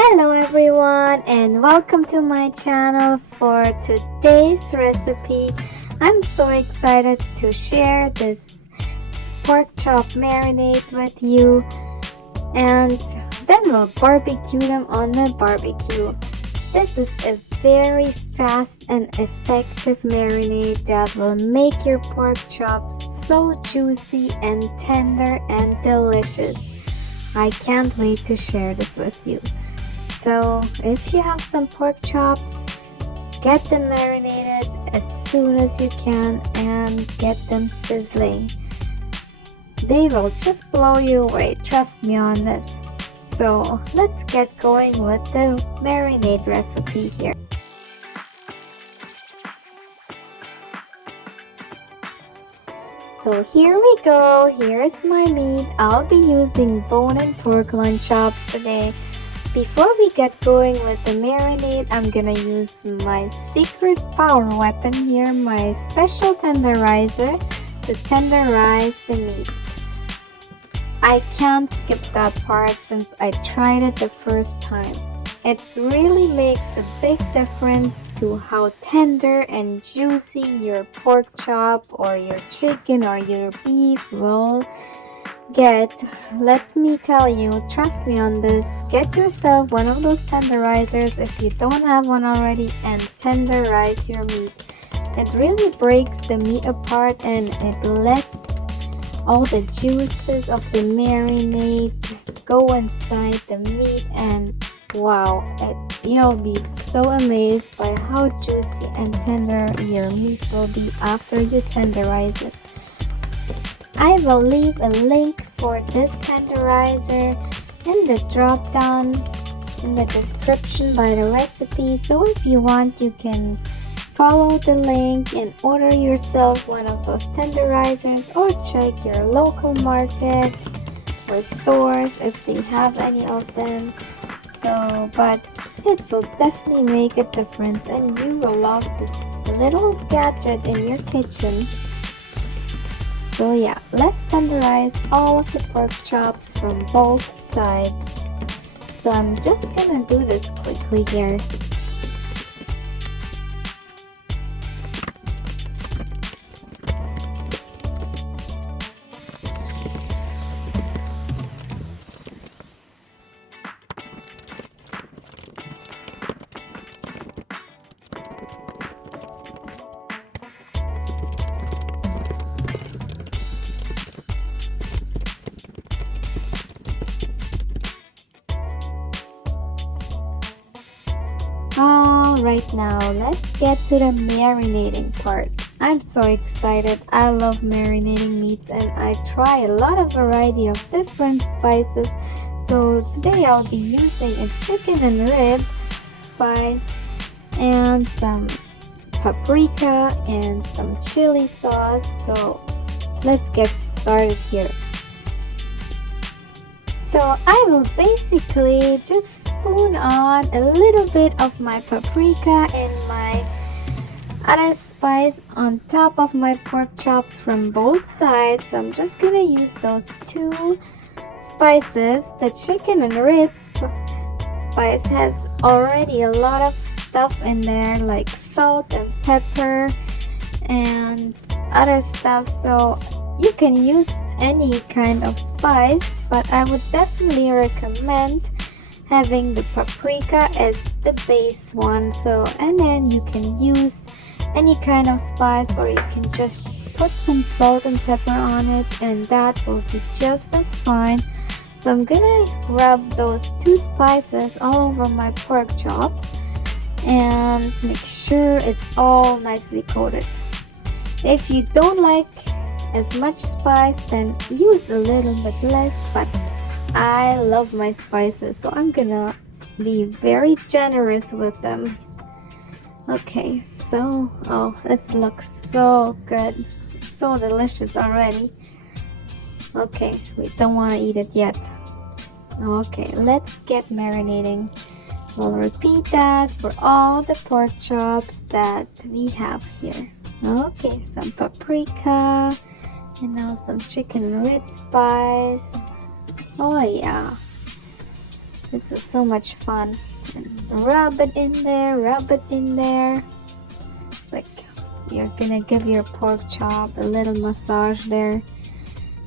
Hello everyone and welcome to my channel for today's recipe. I'm so excited to share this pork chop marinade with you, and then we'll barbecue them on the barbecue. This is a very fast and effective marinade that will make your pork chops so juicy and tender and delicious. I can't wait to share this with you. So if you have some pork chops, get them marinated as soon as you can and get them sizzling. They will just blow you away, trust me on this. So let's get going with the marinade recipe here. So here we go, here's my meat. I'll be using bone and pork loin chops today. Before we get going with the marinade, I'm gonna use my secret power weapon here, my special tenderizer, to tenderize the meat. I can't skip that part since I tried it the first time. It really makes a big difference to how tender and juicy your pork chop or your chicken or your beef will get. Let me tell you, trust me on this, get yourself one of those tenderizers if you don't have one already and tenderize your meat. It really breaks the meat apart and it lets all the juices of the marinade go inside the meat, and wow, you'll be so amazed by how juicy and tender your meat will be after you tenderize it. I will leave a link for this tenderizer in the drop down in the description by the recipe, so if you want you can follow the link and order yourself one of those tenderizers, or check your local market or stores if they have any of them. But it will definitely make a difference and you will love this little gadget in your kitchen. So yeah, let's tenderize all of the pork chops from both sides. So I'm just gonna do this quickly here. Right now, let's get to the marinating part. I'm so excited. I love marinating meats and I try a lot of variety of different spices. So today I'll be using a chicken and rib spice and some paprika and some chili sauce. So let's get started here. So I will basically just spoon on a little bit of my paprika and my other spice on top of my pork chops from both sides. So I'm just gonna use those two spices. The chicken and ribs spice has already a lot of stuff in there like salt and pepper and other stuff, so you can use any kind of spice, but I would definitely recommend having the paprika as the base one. So, and then you can use any kind of spice, or you can just put some salt and pepper on it and that will be just as fine. So I'm gonna rub those two spices all over my pork chop and make sure it's all nicely coated. If you don't like as much spice, then use a little bit less, but I love my spices, so I'm gonna be very generous with them. Okay, so this looks so good, so delicious already. Okay, we don't want to eat it yet. Okay, let's get marinating. We'll repeat that for all the pork chops that we have here. Okay, some paprika and now some chicken rib spice. Oh yeah, This is so much fun. And rub it in there, rub it in there. It's like you're gonna give your pork chop a little massage there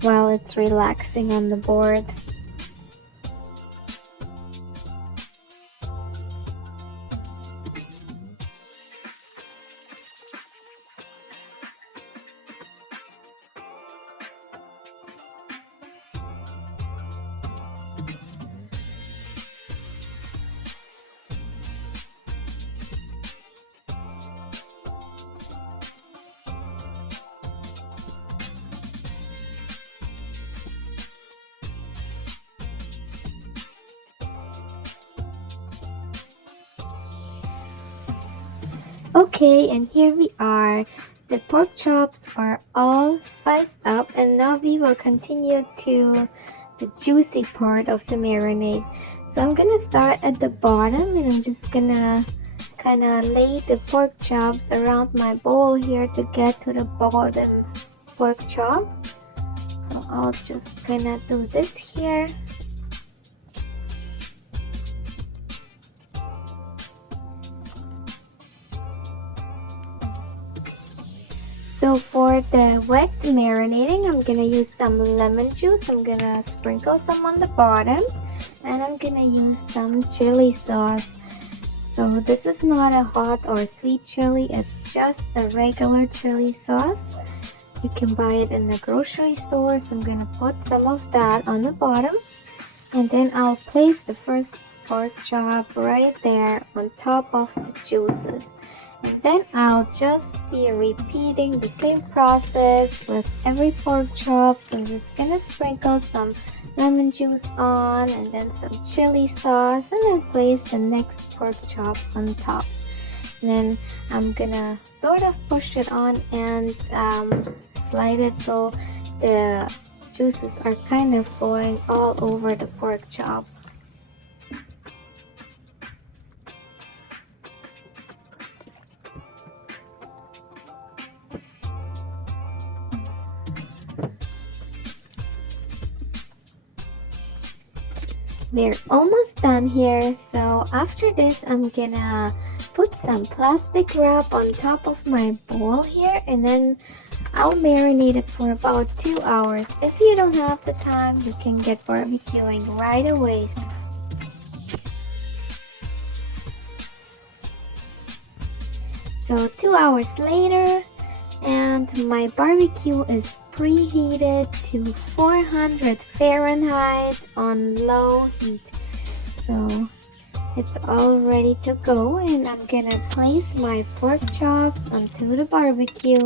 while it's relaxing on the board. Okay, and here we are. The pork chops are all spiced up, and now we will continue to the juicy part of the marinade. So I'm gonna start at the bottom, and I'm just gonna kind of lay the pork chops around my bowl here to get to the bottom pork chop. So I'll just kind of do this here. So for the wet marinating, I'm gonna use some lemon juice. I'm gonna sprinkle some on the bottom, and I'm gonna use some chili sauce. So this is not a hot or sweet chili, it's just a regular chili sauce. You can buy it in the grocery store. So I'm gonna put some of that on the bottom, and then I'll place the first pork chop right there on top of the juices. And then I'll just be repeating the same process with every pork chop. So I'm just gonna sprinkle some lemon juice on, and then some chili sauce, and then place the next pork chop on top. And then I'm gonna sort of push it on and slide it so the juices are kind of going all over the pork chop. We're almost done here. So after this, I'm gonna put some plastic wrap on top of my bowl here, and then I'll marinate it for about 2 hours. If you don't have the time, you can get barbecuing right away. So 2 hours later, and my barbecue is preheated to 400 Fahrenheit on low heat. So it's all ready to go, and I'm gonna place my pork chops onto the barbecue.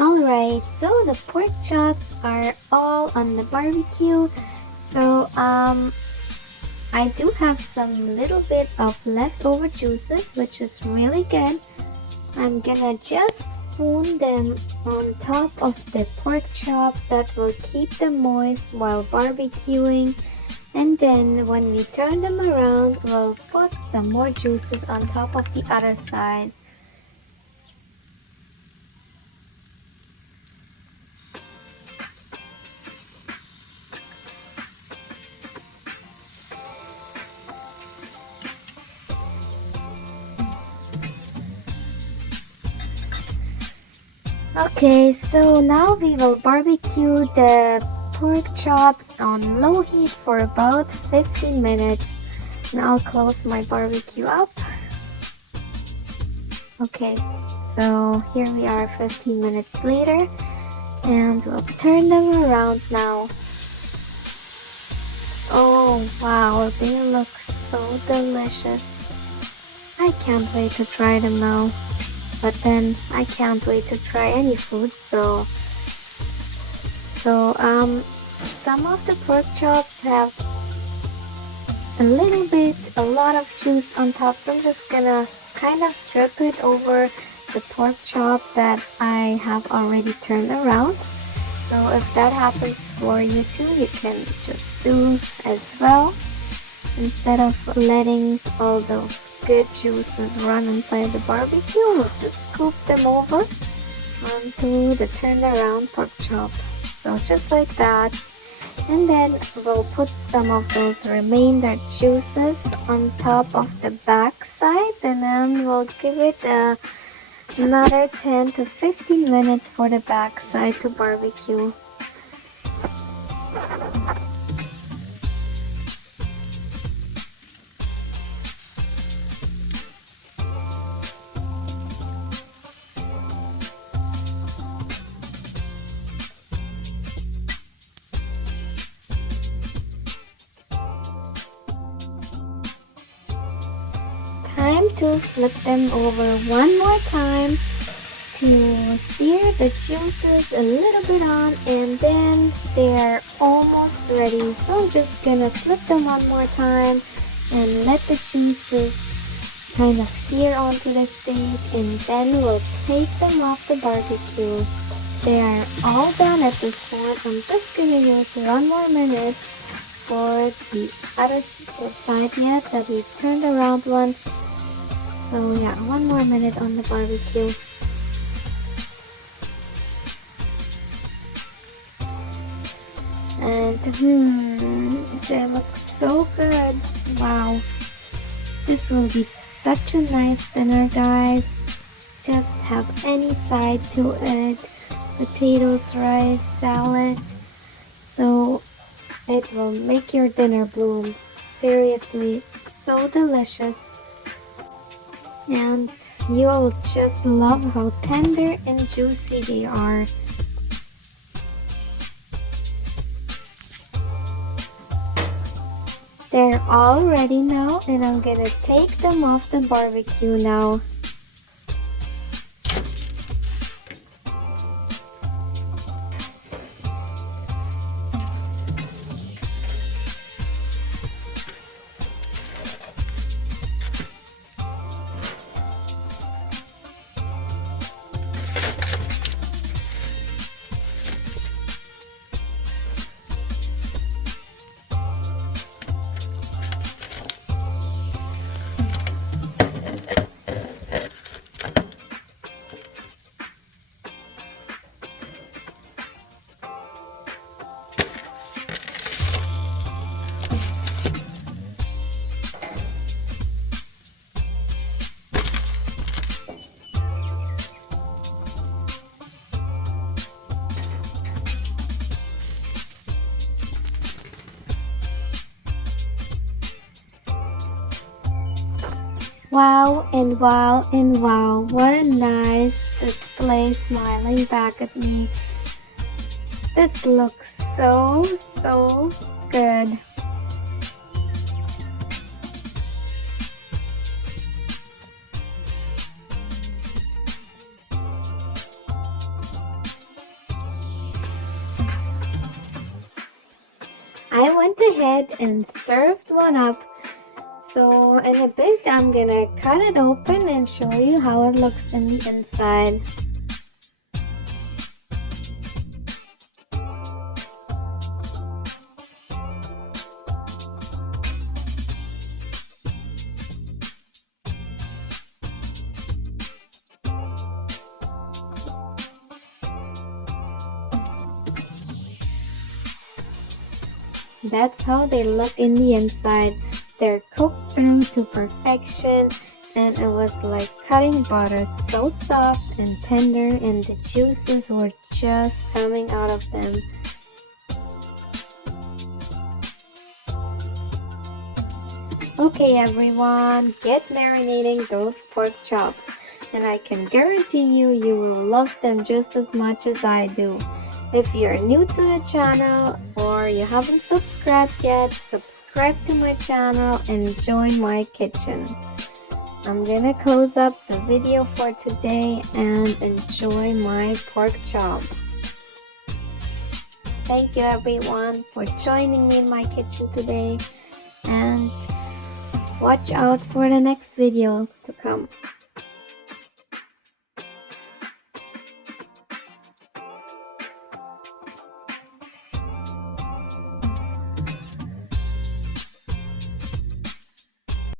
Alright, so the pork chops are all on the barbecue. So I do have some little bit of leftover juices, which is really good. I'm gonna just spoon them on top of the pork chops. That will keep them moist while barbecuing. And then when we turn them around, we'll put some more juices on top of the other side. Okay, so now we will barbecue the pork chops on low heat for about 15 minutes. Now I'll close my barbecue up. Okay, so here we are 15 minutes later, and we'll turn them around now. Oh wow, they look so delicious. I can't wait to try them now. But then I can't wait to try any food. So some of the pork chops have a lot of juice on top. So I'm just gonna kind of drip it over the pork chop that I have already turned around. So if that happens for you too, you can just do as well. Instead of letting all those good juices run inside the barbecue, we'll just scoop them over onto the turned around pork chop. So just like that. And then we'll put some of those remainder juices on top of the back side, and then we'll give it another 10 to 15 minutes for the back side to barbecue. Time to flip them over one more time to sear the juices a little bit on, and then they're almost ready. So I'm just gonna flip them one more time and let the juices kind of sear onto the steak, and then we'll take them off the barbecue. They are all done at this point. I'm just gonna use one more minute for the other side yet that we turned around once. So yeah, one more minute on the barbecue. And they look so good. Wow. This will be such a nice dinner, guys. Just have any side to it. Potatoes, rice, salad. So it will make your dinner bloom. Seriously, so delicious. And you'll just love how tender and juicy they are. They're all ready now, and I'm gonna take them off the barbecue now. Wow and wow and wow, what a nice display smiling back at me. This looks so good. I went ahead and served one up. So in a bit, I'm gonna cut it open and show you how it looks in the inside. That's how they look in the inside. They're cooked through to perfection, and it was like cutting butter, so soft and tender, and the juices were just coming out of them. Okay everyone, get marinating those pork chops, and I can guarantee you, you will love them just as much as I do. If you're new to the channel or you haven't subscribed yet, subscribe to my channel and join my kitchen. I'm gonna close up the video for today and enjoy my pork chop. Thank you everyone for joining me in my kitchen today, and Watch out for the next video to come.